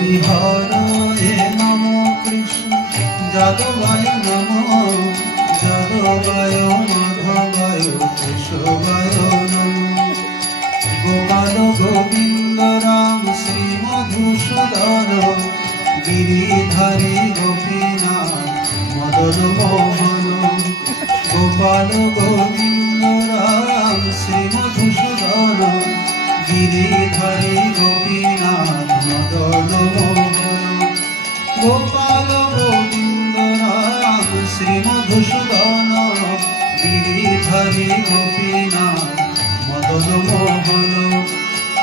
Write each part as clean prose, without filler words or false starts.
হরিহরায় নম কৃষ্ণ যাদবায় নম যাদবায় মাধবায় কেশবায় নম গোপাল গোবিন্দ রাম শ্রী মধুসূদন গিরিধারী গোপীনাথ মদন মোহন গোপাল গোবিন্দ রাম শ্রী মধুসূদন গিরিধারী গোপীনাথ মদন মোহন গোপাল গোবিন্দ রাম শ্রী মধুসূদন গিরিধারী গোপীনাথ মদন মোহন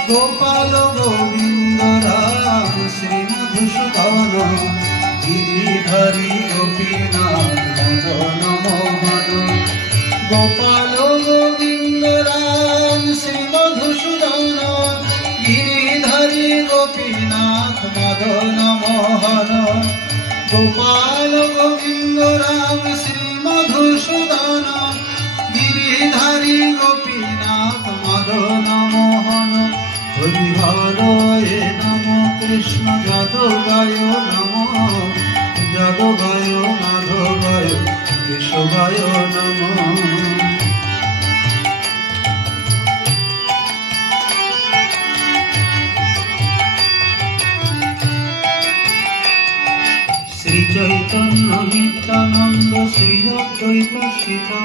গোপাল গোবিন্দ রাম শ্রী মধুসূদন গিরিধারী গোপীনাথ মদন মোহন গোপাল গোবিন্দ রাম শ্রী মধুসূদন গিরিধারী গোপীনাথ মদন মোহন গোপাল গোবিন্দ রাম শ্রী মধুসূদন গিরিধারী গোপীনাথ মদন মোহন হরিহরায় নম কৃষ্ণ যাদবায় নম যাদবায় মাধবায় কেশবায় নম শ্রী চৈতন্য নিত্যানন্দ শ্রী অদ্বৈত সীতা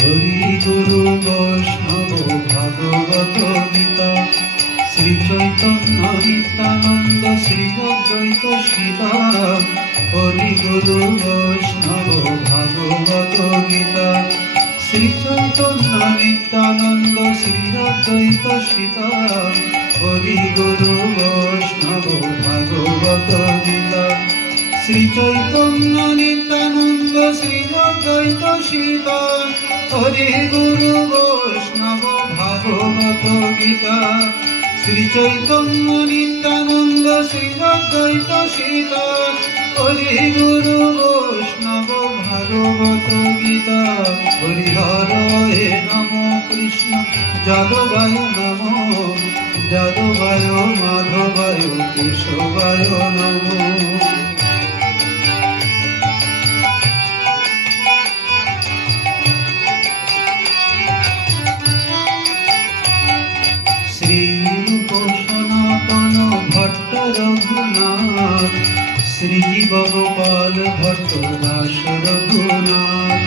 হরি গুরু বৈষ্ণব ভাগবত গীতা শ্রী চৈতন্য নিত্যানন্দ শ্রী অদ্বৈত সীতা হরি গুরু বৈষ্ণব ভাগবত গীতা শ্রী চৈতন্য নিত্যানন্দ শ্রী অদ্বৈত সীতা হরি গুরু বৈষ্ণব ভাগবত গীতা শ্রী চৈতন্য নিত্যানন্দ শ্রী অদ্বৈত সীতা হরি গুরু বৈষ্ণব ভাগবত গীতা শ্রী চৈতন্য নিত্যানন্দ শ্রী অদ্বৈত সীতা হরি গুরু বৈষ্ণব ভাগবত গীতা হরিহরায় নম কৃষ্ণ যাদবায় নম যাদবায় মাধবায় কেশবায় নম রঘুনাথ শ্রী গোপাল ভট্ট দাস রঘুনাথ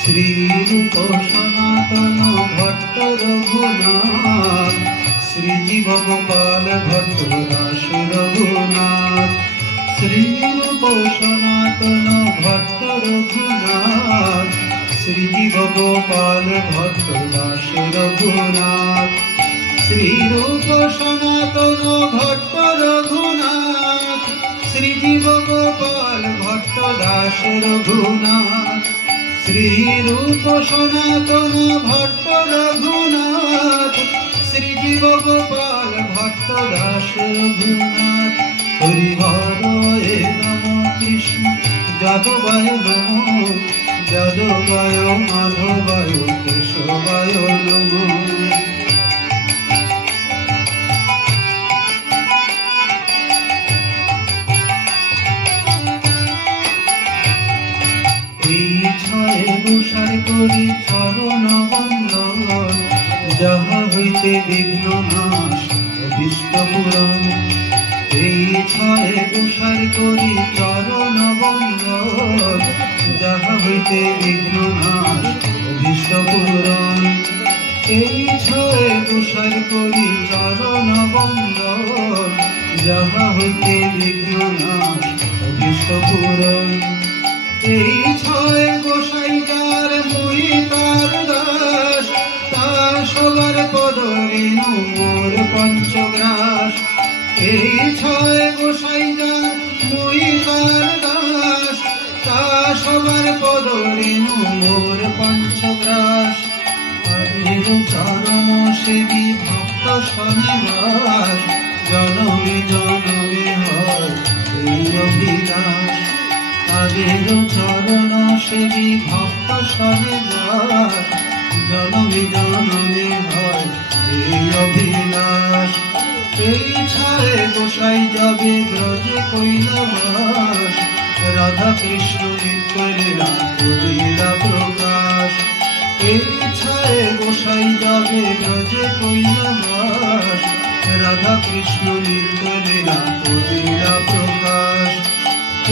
শ্রী রূপ সনাতন ভট্ট রঘুনাথ শ্রী গোপাল ভট্ট দাস রঘুনাথ শ্রী রূপ সনাতন ভট্ট রঘুনাথ শ্রী গোপাল ভট্ট দাস রঘুনাথ শ্রী রূপ সনাতন ভট্ট রঘুনাথ শ্রী গোপাল ভট্ট দাস রঘুনাথ শ্রী রূপ সনাতন ভট্ট রঘুনাথ শ্রী গোপাল ভট্ট দাস রঘুনাথ হরিহরায় নম কৃষ্ণ যাদবায় নম যাদবায় মাধবায় কেশবায় নম তুষার করি চরণ বন্দন যাহা হইতে বিঘ্ন নাশ অভীষ্ট পূরণ এই ছয় তুষার করি চরণ বন্দন যাহা হইতে বিঘ্ন নাশ অভীষ্ট পূরণ এই ছয় তুষার করি চরণ বন্দন যাহা হইতে বিঘ্ন নাশ অভীষ্ট পূরণ এই ছয় গোসাই যার মুই তার দাস তার সবার পদরেণু মোর পঞ্চগ্রাস এই ছয় গোসাই যার মুই তার দাস তার সবার পদরেণু মোর পঞ্চগ্রাস হরির চরণ সেবী ভক্ত শনিবাস জনমে জনমে হয় এই অভিলাষ তাদের চরণ সেবী ভক্ত সনিবাস জনমে জনমে হয় এই অভিলাষ এই ছায়ে গোসাই যাবে ব্রজে কৈলাস, রাধা কৃষ্ণ নিত্য লীলা করিলা প্রকাশ। এই ছায়ে গোসাই যাবে ব্রজে কৈলাস, রাধা কৃষ্ণ নিত্য লীলা করিলা প্রকাশ।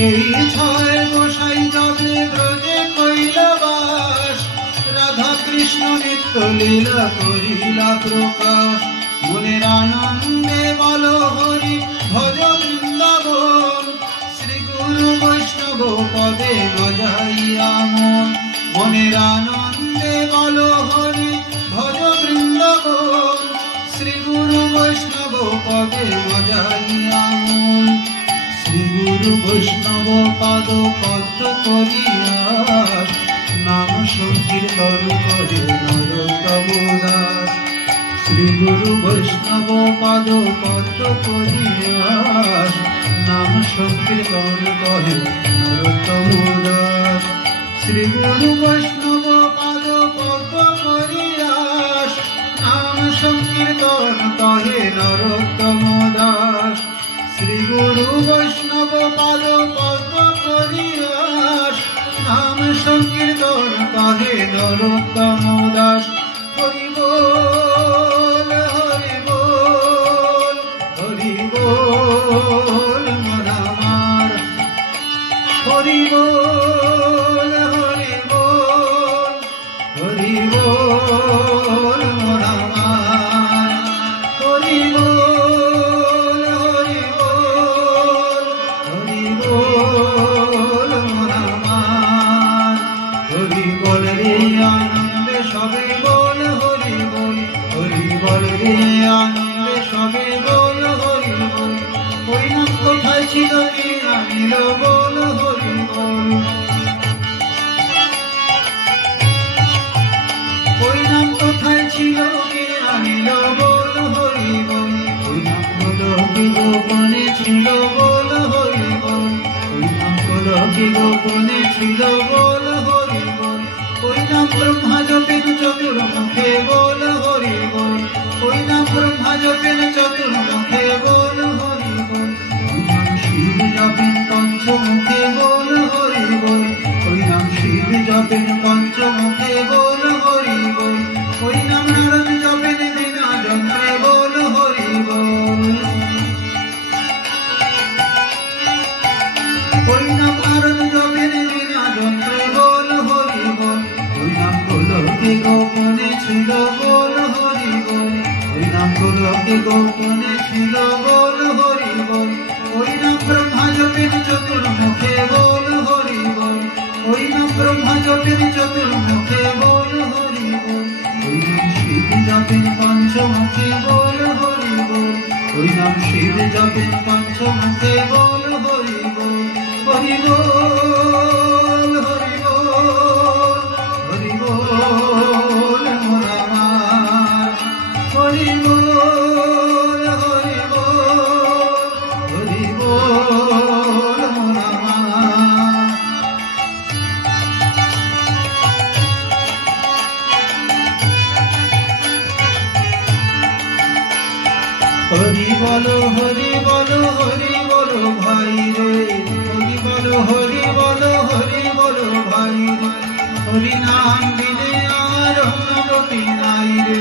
এই ছায়ে গোসাই যাবে ব্রজে কৈলাস, রাধা কৃষ্ণ নিত্য লীলা করিলা প্রকাশ। মনের আনন্দে বলো হরি ভজ বৃন্দাবন, শ্রী গুরু বৈষ্ণব পদে বজাইয়া মন। মনের আনন্দে বলো হরি ভজ বৃন্দাবন, শ্রী গুরু বৈষ্ণব পদে বজাইয়া মন। শ্রী গুরু বৈষ্ণব পাদ পদ্ম করিয়াস, নাম সংকীর্তন করে নরোত্তম দাস। শ্রী গুরু বৈষ্ণব পাদ পদ্ম করিয়াস, নাম সংকীর্তন করে নরোত্তম দাস। শ্রী গুরু বৈষ্ণব পাদ পদ্ম করিয়াস, নাম সংকীর্তন করে নরোত্তম দাস। শ্রী গুরু বৈষ্ণব পাদ পদ্ম করিয়াস, নাম সংকীর্তন করে নরোত্তম দাস। হরি বল হরি বল হরি বল মন আমার, হরি বল হরি বল হরি বল মন আমার, হরি বল হরি বল হরি বল মন আমার। হরি বল রে আনন্দে সবে বল হরি বল, হরি বল রে আনন্দে সবে বল হরি বল। ওই নাম কোথায় ছিল কি আনিল বল হরি বল, ওই নাম কোথায় ছিল কি আনিল বল হরি বল। ওই নাম গুলো কি গোপনে ছিল বল হরি বল, ওই নাম গুলো কি গোপনে ছিল বল হরি বল। ওই নাম ব্রহ্মা জপেন চতুর্মুখে বল হরি বল, ওই নাম ব্রহ্মা জপেন চতুর্মুখে বল হরি বল। ওই নাম শিব জপেন পঞ্চমুখে বল হরি বল, ওই নাম শিব জপেন পঞ্চমুখে বল হরি বল। ওই নাম নারদ জপেন বিনা যন্ত্রে বল হরি বল, ওই নাম নারদ জপেন বিনা যন্ত্রে বল হরি বল। ওই নাম গোলকে গোপনে ছিল বল হরি বল, ওই নাম গোলকে গোপনে ছিল বল হরি বল। ওই নাম ব্রহ্মা জপেন চতুর্মুখে বল হরি বল, ওই নাম ব্রহ্মা জপেন চতুর্মুখে বল হরি বল। ওই নাম শিব জপেন পঞ্চমুখে বল হরি বল, ওই নাম শিব জপেন পঞ্চমুখে বল হরি বল। হরি বল হরি বল হরি বল মন আমার, হরি বল হরি বল হরি বল মন আমার। হরি বলো হরি বলো হরি বলো ভাই রে, হরি বলো হরি বলো হরি বলো ভাই রে। হরি নাম বিনে আর অন্য গতি নাই রে,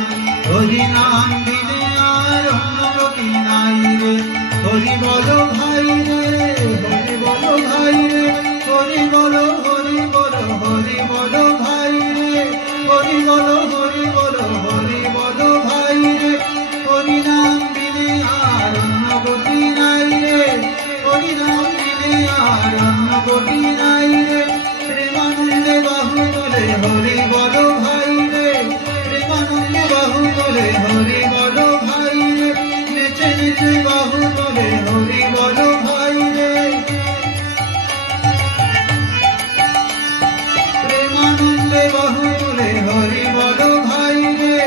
হরি নাম বিনে আর অন্য গতি নাই রে। হরি বলো ভাই রে, হরি বলো ভাই রে, হরি বলো হরি বলো হরি বলো ভাই রে। হরি বলো হরি বলো হরি বলো ভাই রে। হরি নাম বিনে আর অন্য গতি নাই রে, হরি নাম বিনে আর অন্য গতি নাই রে। প্রেমানন্দে বাহু তোলে হরি বলো ভাই রে, প্রেমানন্দে বাহু তোলে হরি বলো ভাই রে। নেচে নেচে বাহু তোলে হরি বলো ভাই রে, প্রেমানন্দে বাহু তোলে হরি বলো ভাই রে।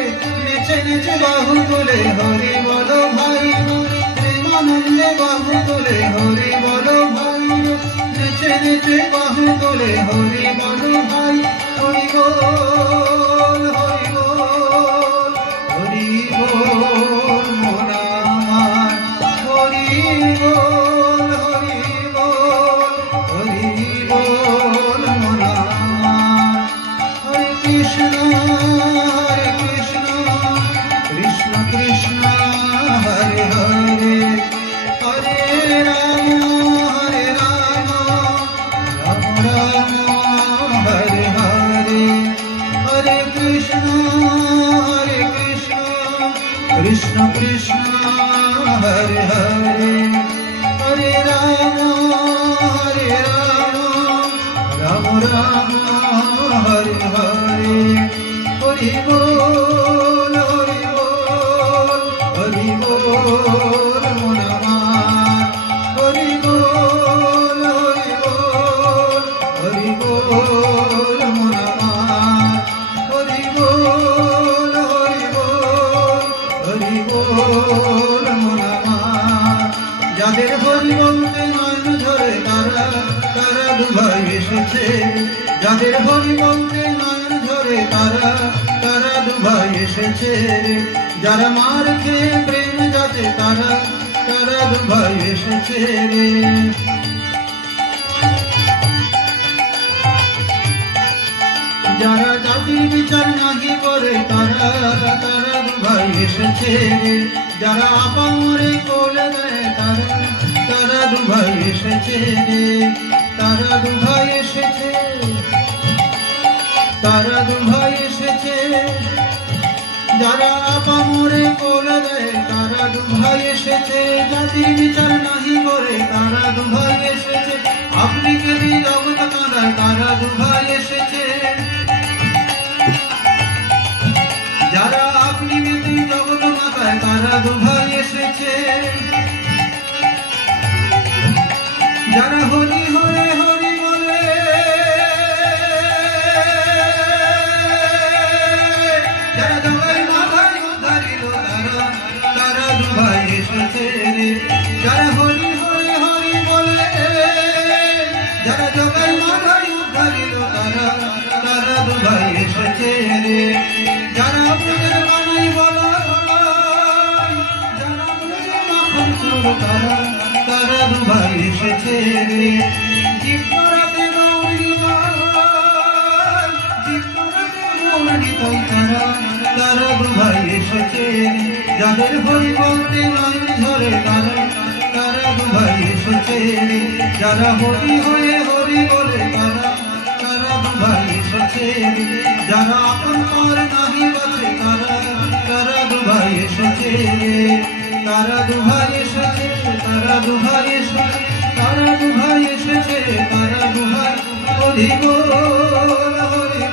নেচে নেচে বাহু তোলে হরি বলো ভাই রে, প্রেমানন্দে বাহু তোলে হরি বলো ভাই রে। নেচে নেচে বাহু তোলে হরি বলো ভাই। হরি বল হরি বল হরি বল মন আমার, হরি বলতে নয়ন ঝরে তারা তারা দুভাই এসেছে, যাদের হরি বলতে নয়ন ঝরে তারা তারা দুভাই এসেছে, যারা মার খেয়ে প্রেম যাতে তারা তারা দুভাই এসেছে রে। যারা জাতির বিচার নাহি করে তারা তারা দুভাই এসেছে, যারা আপা মরে কোলে দেয় তারা তারা দুভাই এসেছে, তারা দুভাই এসেছে, তারা দুভাই এসেছে, যারা আপা মরে কোলে দেয় তারা দুভাই এসেছে, জাতির বিচার নাহি করে তারা দুভাই এসেছে, আপনি কেবি জগৎ কাঁদায় তারা দুভাই এসেছে, যারা আপনি মেতে জগৎ মাতায় তারা দুভাই এসেছে, যারা হরি হরে হরি বলে যারা জগাই মাথায় উদ্ধারিল তারা তারা দুভাই এসেছে, যারা হরি হরে হরি বলে যারা জগাই মাথায় উদ্ধারিল তারা তারা দুভাই এসেছে, যারা আপনাদের বানাই বলা যারা আপনাদের মাখন চোর তারা তারা দুভাই এসেছে, জীবরাতে গৌরী তারা তারা দুভাই এসেছে, যাদের হরি বলতে নয়ন ঝরে তারা তারা দুভাই এসেছে, যারা হরি হয়ে হরি বলে তারা তারা দুভাই এসেছে, যারা আপন পর নাহি বাঁচে তারা তারা দুভাই এসেছে, তারা দুভাই এসেছে, তারা দুভাই এসেছে, তারা দুভাই এসেছে, তারা দুভাই হরি বল হরি